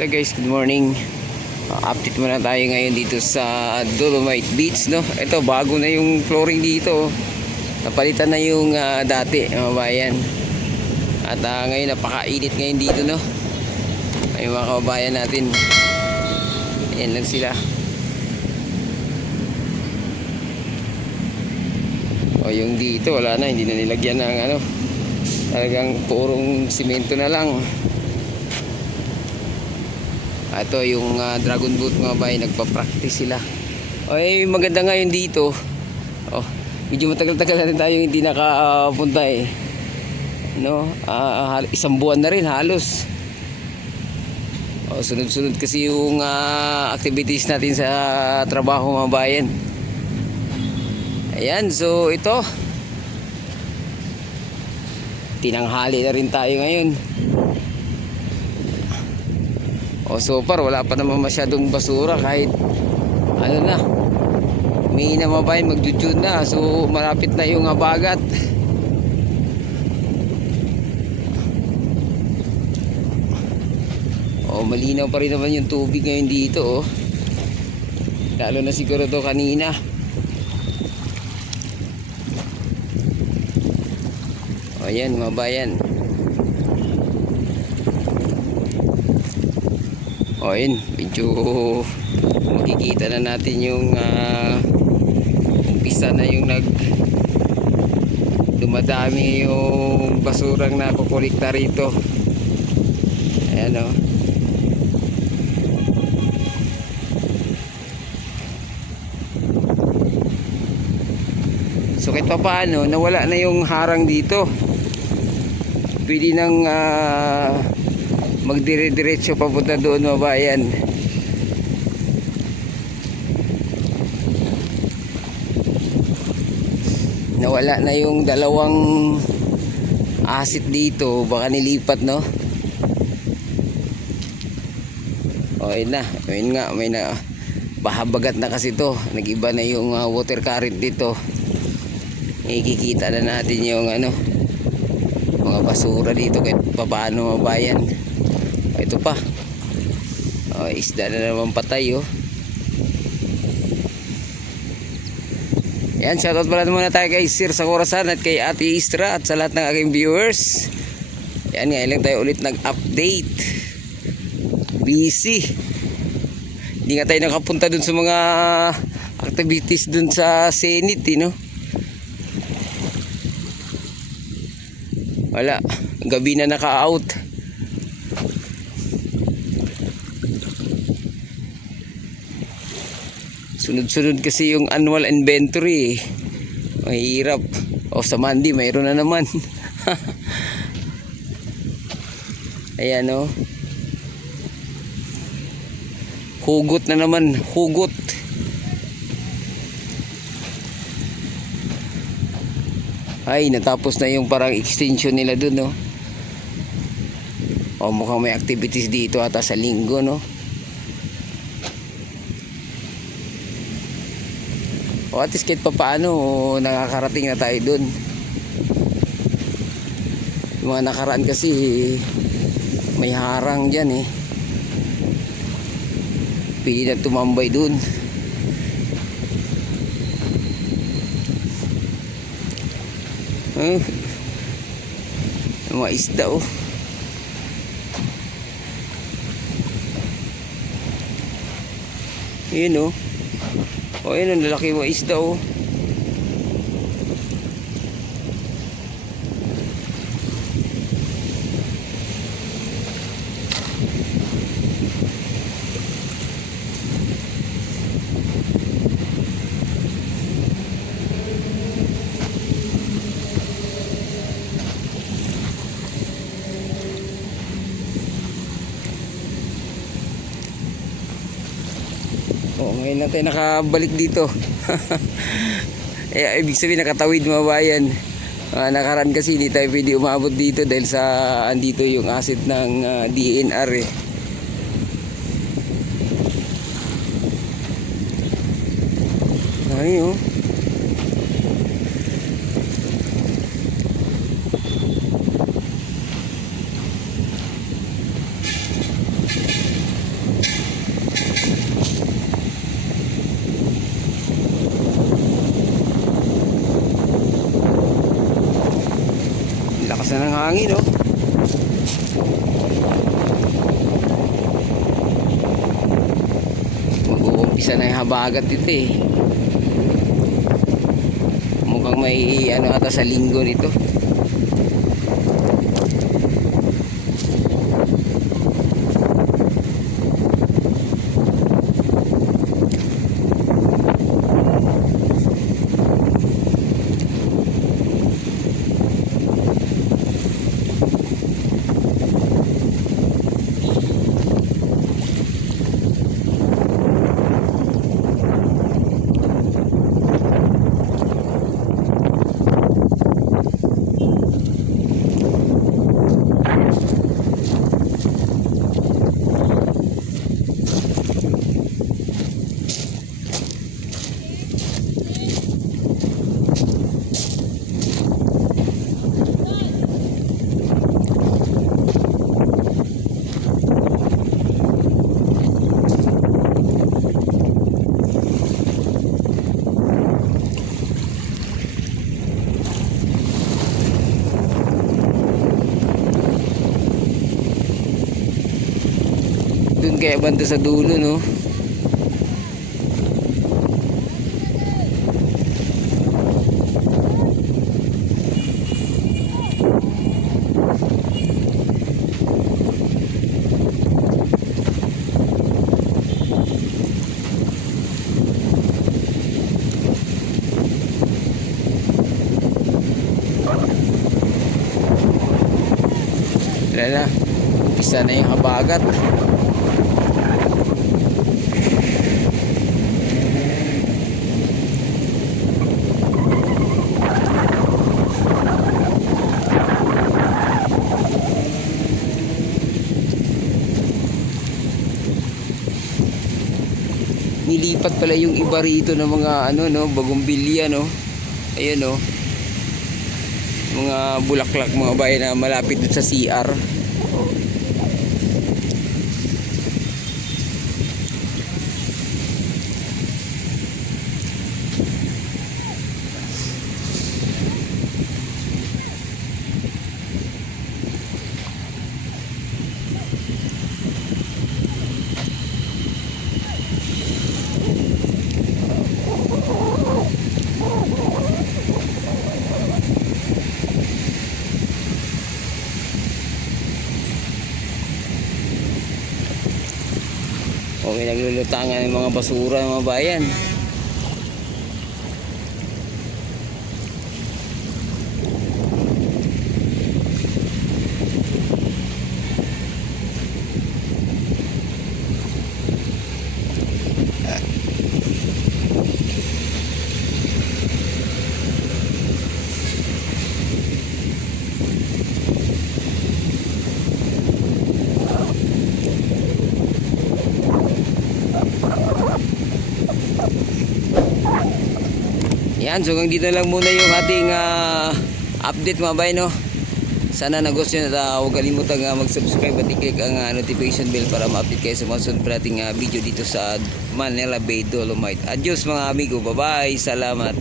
Hello guys, good morning. Update muna tayo ngayon dito sa Dolomite Beach, no? Ito, bago na yung flooring dito. Napalitan na yung dati, mga bayan. At ngayon, napakainit ngayon dito, no? Ay mga kababayan natin. Ayan lang sila. O yung dito, wala na, hindi na nilagyan ng ano. Talagang purong simento na lang. Ito yung dragon boat, mga bay, nagpa-practice sila. Ay maganda ngayon dito. Oh, medyo matagal-tagal na rin tayo hindi nakapunta eh. No, isang buwan na rin halos. Oh, sunod-sunod kasi yung activities natin sa trabaho, mga bayan. Ayan, so ito. Tinanghali na rin tayo ngayon. O so far wala pa naman masyadong basura, kahit ano na, may namabayan mag-June na, so malapit na yung habagat. O malinaw pa rin naman yung tubig ngayon dito, oh. Lalo na siguro to kanina. O ayan mga bayan. O yun, medyo makikita na natin yung umpisa na yung dumadami yung basurang nakukulikta rito. Ayan o. So kahit pa paano, nawala na yung harang dito. Pwede nang magdire-diretso papunta doon, mga bayan. Nawala na yung dalawang asit dito, baka nilipat, no? O yun na, yun nga, may na bahabagat na kasi to, nag-iba na yung water current dito. Ikikita na natin yung ano, mga basura dito kahit papaano, mga bayan. Ito pa, isda na naman patay, oh. Yan, shoutout pala muna tayo kay Sir sa Corazon at kay Ate Istra at sa lahat ng aking viewers. Yan, ngayon lang tayo ulit nag-update. Busy. Hindi nga tayo nakapunta dun sa mga activities dun sa Senate, no? Wala, gabi na naka-out. Sunod-sunod kasi yung annual inventory, mahirap. O sa Monday mayroon na naman. Ayan, o, hugot na naman, hugot. Ay, natapos na yung parang extension nila dun, no? O mukhang may activities dito ata sa linggo, no? O at least kahit pa paano, nakakarating na tayo dun. Yung mga nakaraan kasi may harang dyan, eh. Pili na tumambay dun. Mga isda, oh. Yun, oh. O yun, ang lalaki mga isda, oh. O ngayon natin nakabalik dito. Ibig sabihin nakatawid, mga bayan. Nakaraan kasi hindi tayo pwede umabot dito dahil sa andito yung asset ng DNR, eh. Ay, oh. Lakas na ng hangin, oh. Mag-uumpisa na yung habagat dito eh. Mukhang may ano ata sa linggo nito. Doon kaya banda sa dulo, no? Wala na, umpisa na yung habagat. Nilipat pala yung iba rito ng mga ano, no, bagumbilya, no. Ayun, no. Mga bulaklak, mga bayan na malapit dun sa CR. Okay, naglulutangan ng mga basura ng mga bayan. Yan, so hanggang dito lang muna yung ating update mga bay, no. Sana nagustuhan at huwag kalimutang mag-subscribe at i-click ang notification bell para ma-update kayo sa mga sunod pa nating video dito sa Manila Bay Dolomite. Adios mga amigo, bye bye, salamat.